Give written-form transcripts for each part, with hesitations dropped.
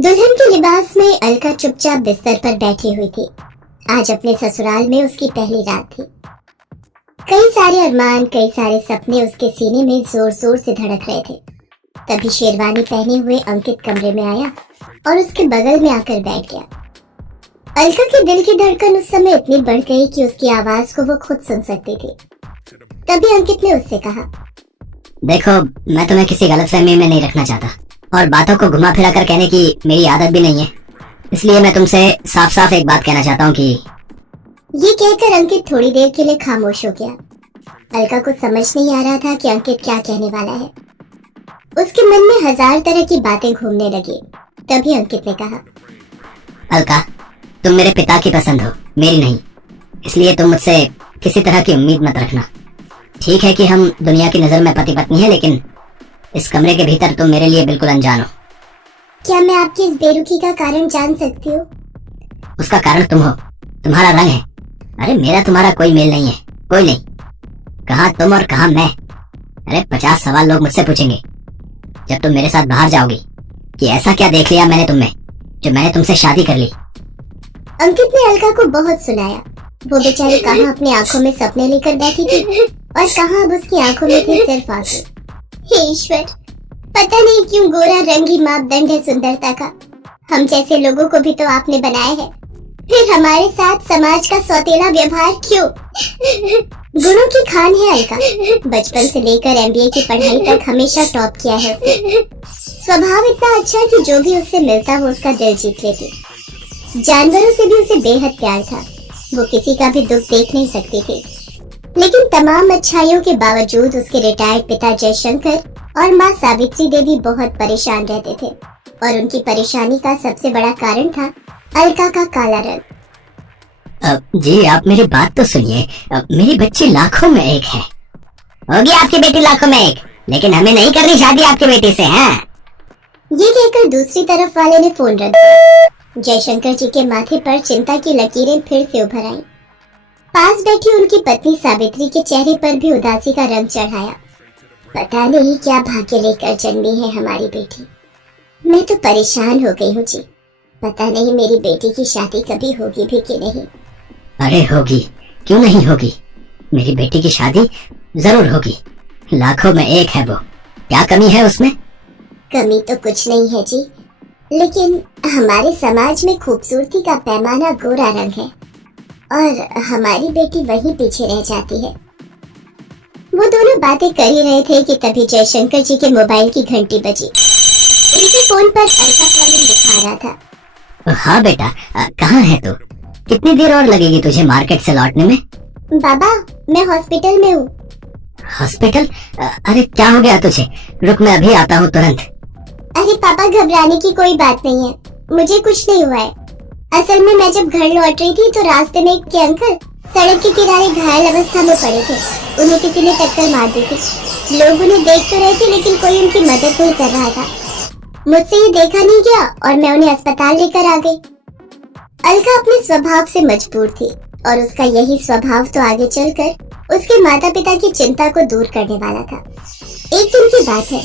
दुल्हन के लिबास में अलका चुपचाप बिस्तर पर बैठी हुई थी। आज अपने ससुराल में उसकी पहली रात थी। कई सारे अरमान, कई सारे सपने उसके सीने में जोर जोर से धड़क रहे थे। तभी शेरवानी पहने हुए अंकित कमरे में आया और उसके बगल में आकर बैठ गया। अलका के दिल की धड़कन उस समय इतनी बढ़ गई कि उसकी आवाज को वो खुद सुन सकती थी। तभी अंकित ने उससे कहा, देखो, मैं तुम्हें किसी गलतफहमी में नहीं रखना चाहता और बातों को घुमा फिरा कर कहने की मेरी आदत भी नहीं है। इसलिए मैं तुमसे साफ साफ एक बात कहना चाहता हूँ कि ये कहकर अंकित थोड़ी देर के लिए खामोश हो गया। अलका को समझ नहीं आ रहा था कि अंकित क्या कहने वाला है। उसके मन में हजार तरह की बातें घूमने लगी। तभी अंकित ने कहा, अलका, तुम मेरे पिता की पसंद हो, मेरी नहीं। इसलिए तुम मुझसे किसी तरह की उम्मीद मत रखना। ठीक है कि हम दुनिया की नजर में पति पत्नी है, लेकिन इस कमरे के भीतर तुम मेरे लिए बिल्कुल अनजान हो। क्या मैं आपकी इस बेरुखी का कारण जान सकती हूँ? उसका कारण तुम हो, तुम्हारा रंग है। अरे मेरा तुम्हारा कोई मेल नहीं है, कोई नहीं। कहाँ तुम और कहाँ मैं। अरे 50 सवाल लोग मुझसे पूछेंगे जब तुम मेरे साथ बाहर जाओगी कि ऐसा क्या देख लिया मैंने तुम में जो मैंने तुमसे शादी कर ली। अंकित ने अलका को बहुत सुनाया। वो बेचारी कहाँ अपनी आंखों में सपने लेकर बैठी थी और कहाँ अब उसकी आंखों में थी सिर्फ आंखें। हे ईश्वर, पता नहीं क्यों गोरा रंग ही मापदंड है सुंदरता का। हम जैसे लोगों को भी तो आपने बनाया है, फिर हमारे साथ समाज का सौतेला व्यवहार क्यों? गुणों की खान है अलका। बचपन से लेकर एमबीए की पढ़ाई तक हमेशा टॉप किया है उसने। स्वभाव इतना अच्छा कि जो भी उससे मिलता वो उसका दिल जीत लेती। जानवरों से भी उसे बेहद प्यार था। वो किसी का भी दुख देख नहीं सकती थी। लेकिन तमाम अच्छाइयों के बावजूद उसके रिटायर्ड पिता जयशंकर और माँ सावित्री देवी बहुत परेशान रहते थे और उनकी परेशानी का सबसे बड़ा कारण था अलका का काला रंग। जी आप मेरी बात तो सुनिए। मेरी बच्ची लाखों में एक है। होगी आपकी बेटी लाखों में एक, लेकिन हमें नहीं करनी शादी आपकी बेटी से। हैं? ये कहकर दूसरी तरफ वाले ने फोन रख दिया। जयशंकर जी के माथे पर चिंता की लकीरें फिर से उभर आईं। पास बैठी उनकी पत्नी सावित्री के चेहरे पर भी उदासी का रंग चढ़ाया। पता नहीं क्या भाग्य लेकर जन्मी है हमारी बेटी। मैं तो परेशान हो गई हूँ जी। पता नहीं मेरी बेटी की शादी कभी होगी भी कि नहीं। अरे होगी, क्यों नहीं होगी। मेरी बेटी की शादी जरूर होगी। लाखों में एक है वो, क्या कमी है उसमें? कमी तो कुछ नहीं है जी, लेकिन हमारे समाज में खूबसूरती का पैमाना गोरा रंग है और हमारी बेटी वहीं पीछे रह जाती है। वो दोनों बातें कर ही रहे थे कि तभी जयशंकर जी के मोबाइल की घंटी बजी। उनके फोन पर अलका कॉलिंग दिखा रहा था। हाँ बेटा, कहाँ है तू? कितनी देर और लगेगी तुझे मार्केट से लौटने में? बाबा, मैं हॉस्पिटल में हूँ। हॉस्पिटल? अरे क्या हो गया तुझे? रुक, मैं अभी आता हूँ तुरंत। अरे पापा, घबराने की कोई बात नहीं है, मुझे कुछ नहीं हुआ है। असल में मैं जब घर लौट रही थी तो रास्ते में एक अंकल सड़क के किनारे घायल अवस्था में पड़े थे। उन्हें किसी ने टक्कर मार दी थी। लोग उन्हें देख तो रहे थे लेकिन कोई उनकी मदद नहीं कर रहा था। मुझसे ये देखा नहीं गया और मैं उन्हें अस्पताल लेकर आ गई। अलका अपने स्वभाव से मजबूर थी और उसका यही स्वभाव तो आगे चलकर उसके माता पिता की चिंता को दूर करने वाला था। एक दिन की बात है,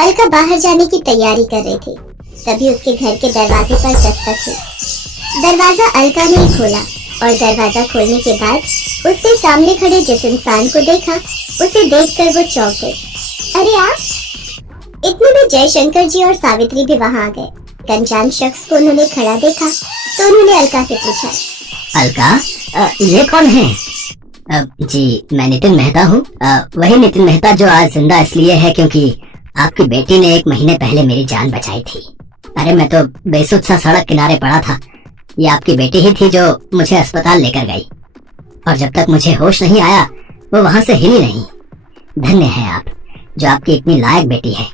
अलका बाहर जाने की तैयारी कर रही थी। तभी उसके घर के दरवाजे पर दस्तक हुई। दरवाजा अलका ने खोला और दरवाजा खोलने के बाद उसने सामने खड़े जिस इंसान को देखा, उसे देखकर वो चौंक गई। अरे आप! इतने में जयशंकर जी और सावित्री भी वहां आ गए। अनजान शख्स को उन्होंने खड़ा देखा तो उन्होंने अलका से पूछा, अलका, ये कौन है? जी मैं नितिन मेहता हूँ। वही नितिन मेहता जो आज जिंदा इसलिए है क्योंकि आपकी बेटी ने 1 महीने पहले मेरी जान बचाई थी। अरे मैं तो बेसुध सा सड़क किनारे पड़ा था। ये आपकी बेटी ही थी जो मुझे अस्पताल लेकर गई और जब तक मुझे होश नहीं आया वो वहां से हिली नहीं। धन्य है आप, जो आपकी इतनी लायक बेटी है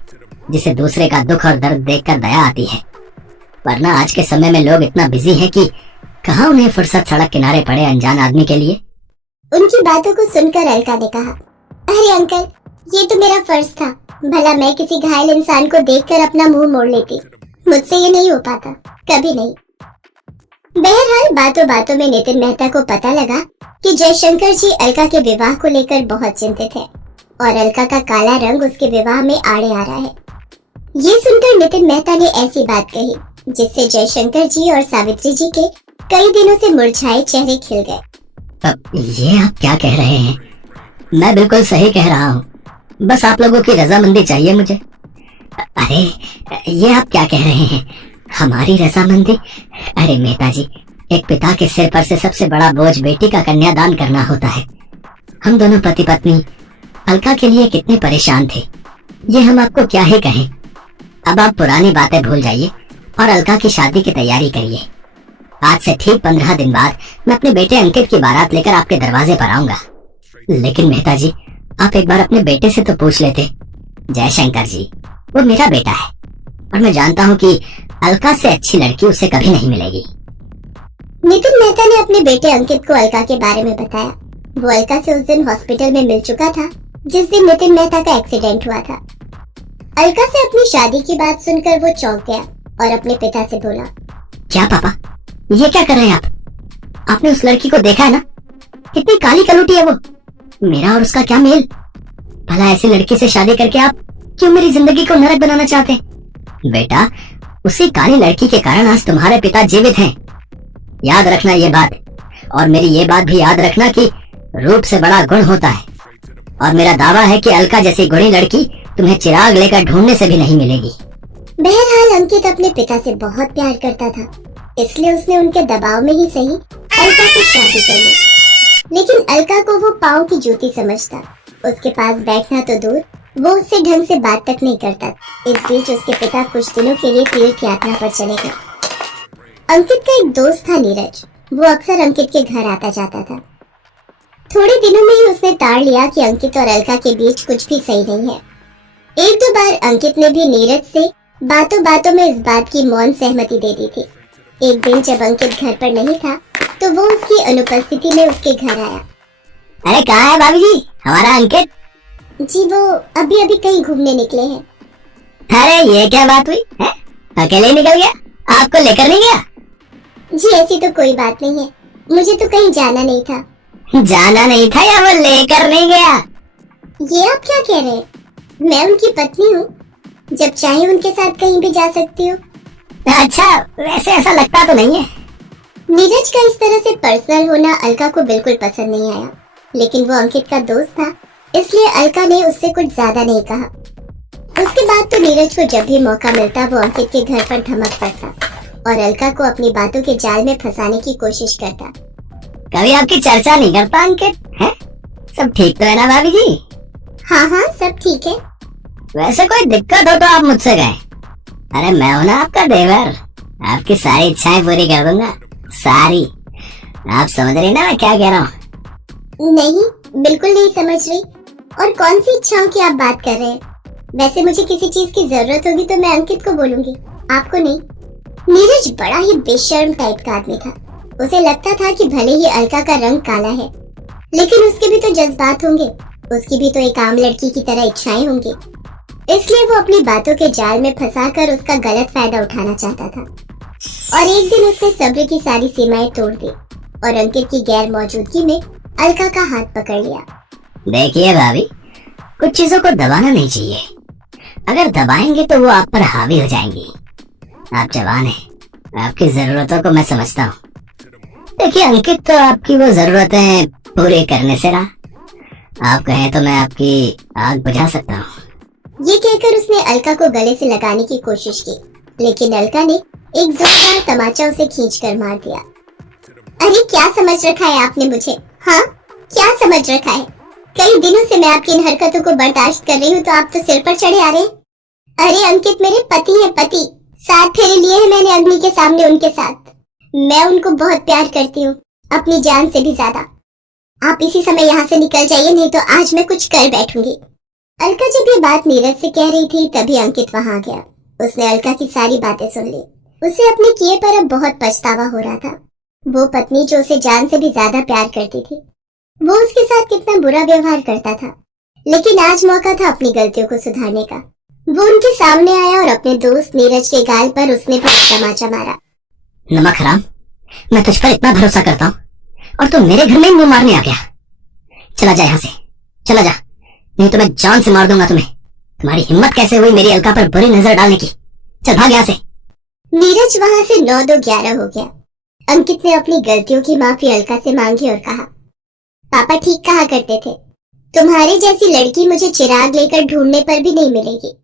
जिसे दूसरे का दुख और दर्द देखकर दया आती है। वरना आज के समय में लोग इतना बिजी हैं कि कहाँ उन्हें फुर्सत सड़क किनारे पड़े अनजान आदमी के लिए। उनकी बातों को सुनकर अलका ने कहा, अरे अंकल, ये तो मेरा फर्ज था। भला मैं किसी घायल इंसान को देखकर अपना मुंह मोड़ लेती। मुझसे ये नहीं हो पाता, कभी नहीं। बहरहाल बातों बातों में नितिन मेहता को पता लगा कि जयशंकर जी अलका के विवाह को लेकर बहुत चिंतित है और अलका का काला रंग उसके विवाह में आड़े आ रहा है। ये सुनकर नितिन मेहता ने ऐसी बात कही जिससे जयशंकर जी और सावित्री जी के कई दिनों से मुरझाए चेहरे खिल गए। अब ये आप क्या कह रहे हैं? मैं बिल्कुल सही कह रहा हूँ, बस आप लोगों की रजामंदी चाहिए मुझे। अरे ये आप क्या कह रहे हैं, हमारी रजामंदी? अरे मेहता जी, एक पिता के सिर पर से सबसे बड़ा बोझ बेटी का कन्यादान करना होता है। हम दोनों पति पत्नी अलका के लिए कितने परेशान थे, ये हम आपको क्या ही कहें। अब आप पुरानी बातें भूल जाइए और अलका की शादी की तैयारी करिए। आज से ठीक 15 दिन बाद मैं अपने बेटे अंकित की बारात लेकर आपके दरवाजे पर आऊंगा। लेकिन मेहता जी, आप एक बार अपने बेटे से तो पूछ लेते। जयशंकर जी, वो मेरा बेटा है और मैं जानता हूँ कि अलका से अच्छी लड़की उसे कभी नहीं मिलेगी। नितिन मेहता ने अपने बेटे अंकित को अलका के बारे में बताया। वो अलका से उस दिन हॉस्पिटल में मिल चुका था जिस दिन नितिन मेहता का एक्सीडेंट हुआ था। अलका से अपनी शादी की बात सुनकर वो चौंक गया और अपने पिता से बोला, क्या पापा, ये क्या कर रहे हैं आप? आपने उस लड़की को देखा है ना, कितनी काली कलूटी है वो। मेरा और उसका क्या मेल? भला ऐसी लड़की से शादी करके आप क्यों मेरी जिंदगी को नरक बनाना चाहते? बेटा, उसी काली लड़की के कारण आज तुम्हारे पिता जीवित हैं। याद रखना ये बात, और मेरी ये बात भी याद रखना कि रूप से बड़ा गुण होता है। और मेरा दावा है कि अलका जैसी गुणी लड़की तुम्हें चिराग लेकर ढूंढने से भी नहीं मिलेगी। बहरहाल अंकित अपने पिता से बहुत प्यार करता था, इसलिए उसने उनके दबाव में ही सही अलका से शादी कर ली। लेकिन अलका को वो पाँव की जूती समझता। उसके पास बैठना तो दूर, वो उससे ढंग से बात तक नहीं करता। इस बीच उसके पिता कुछ दिनों के लिए तीर्थ यात्रा पर चले गए। अंकित का एक दोस्त था नीरज, वो अक्सर अंकित के घर आता जाता था। थोड़े दिनों में ही उसने ताड़ लिया कि अंकित और अलका के बीच कुछ भी सही नहीं है। एक दो बार अंकित ने भी नीरज से बातों बातों में इस बात की मौन सहमति दे दी थी। एक दिन जब अंकित घर पर नहीं था तो वो उसकी अनुपस्थिति में उसके घर आया। अरे कहाँ है भाभी जी हमारा अंकित? जी वो अभी अभी कहीं घूमने निकले हैं। अरे ये क्या बात हुई है? अकेले निकल गया, आपको लेकर नहीं गया? जी ऐसी तो कोई बात नहीं है, मुझे तो कहीं जाना नहीं था। जाना नहीं था या वो लेकर नहीं गया? ये आप क्या कह रहे हैं? मैं उनकी पत्नी हूँ, जब चाहे उनके साथ कहीं भी जा सकती हूँ। अच्छा, वैसे ऐसा लगता तो नहीं है। नीरज का इस तरह से पर्सनल होना अलका को बिल्कुल पसंद नहीं आया, लेकिन वो अंकित का दोस्त था, इसलिए अलका ने उससे कुछ ज्यादा नहीं कहा। उसके बाद तो नीरज को जब भी मौका मिलता वो अंकित के घर पर धमक पड़ता और अलका को अपनी बातों के जाल में फंसाने की कोशिश करता। कभी आपकी चर्चा नहीं करता अंकित है? सब ठीक तो है ना भाभी जी? हाँ हाँ सब ठीक है। वैसे कोई दिक्कत हो तो आप मुझसे कहें। अरे मैं हूं ना आपका देवर, आपकी सारी इच्छाएं पूरी कर दूंगा, सारी। आप समझ रही ना मैं क्या कह रहा हूँ? नहीं, बिल्कुल नहीं समझ रही। और कौन सी इच्छाओं की आप बात कर रहे हैं? वैसे मुझे किसी चीज की जरूरत होगी तो मैं अंकित को बोलूंगी, आपको नहीं। नीरज बड़ा ही बेशर्म टाइप का आदमी था। उसे लगता था कि भले ही अलका का रंग काला है, लेकिन उसके भी तो जज्बात होंगे, उसकी भी तो एक आम लड़की की तरह इच्छाएं होंगी। इसलिए वो अपनी बातों के जाल में फंसाकर उसका गलत फायदा उठाना चाहता था। और एक दिन उसने सब्र की सारी सीमाएं तोड़ दी और अंकित की गैर मौजूदगी में अलका का हाथ पकड़ लिया। देखिए भाभी, कुछ चीजों को दबाना नहीं चाहिए। अगर दबाएंगे तो वो आप पर हावी हो जाएंगी। आप जवान हैं, आपकी जरूरतों को मैं समझता हूँ। देखिए अंकित तो आपकी वो जरूरतें पूरी करने से रहा। आप कहें तो मैं आपकी आग बुझा सकता हूँ। ये कहकर उसने अलका को गले से लगाने की कोशिश की, लेकिन अलका ने एक जोरदार तमाचा उसे खींचकर मार दिया। अरे क्या समझ रखा है आपने मुझे? हाँ, क्या समझ रखा है? कई दिनों से मैं आपकी इन हरकतों को बर्दाश्त कर रही हूँ तो आप तो सिर पर चढ़े आ रहे हैं। अरे अंकित मेरे पति हैं, पति। 7 फेरे लिए हैं मैंने अग्नि के सामने उनके साथ। मैं उनको बहुत प्यार करती हूँ, अपनी जान से भी ज्यादा। आप इसी समय यहाँ से निकल जाइए, नहीं तो आज मैं कुछ कर बैठूंगी। अलका जब ये बात नीरज से कह रही थी तभी अंकित वहां आ गया। उसने अलका की सारी बातें सुन ली। उसे अपने किए पर अब बहुत पछतावा हो रहा था। वो पत्नी जो उसे जान से भी ज्यादा प्यार करती थी, वो उसके साथ कितना बुरा व्यवहार करता था। लेकिन आज मौका था अपनी गलतियों को सुधारने का। वो उनके सामने आया और अपने दोस्त नीरज के गाल पर उसने भी तमाचा मारा। नमक हराम, मैं तुझ पर इतना भरोसा करता हूँ और तू मेरे घर में ही मुंह मारने आ गया। चला जा यहाँ से, चला जा, नहीं तो मैं जान से मार दूंगा तुम्हें। तुम्हारी हिम्मत कैसे हुई मेरी अलका पर बुरी नजर डालने की? चल भाग यहाँ से। नीरज वहां से 9-2-11 हो गया। अंकित ने अपनी गलतियों की माफी अलका से मांगी और कहा, पापा ठीक कहा करते थे, तुम्हारी जैसी लड़की मुझे चिराग लेकर ढूंढने पर भी नहीं मिलेगी।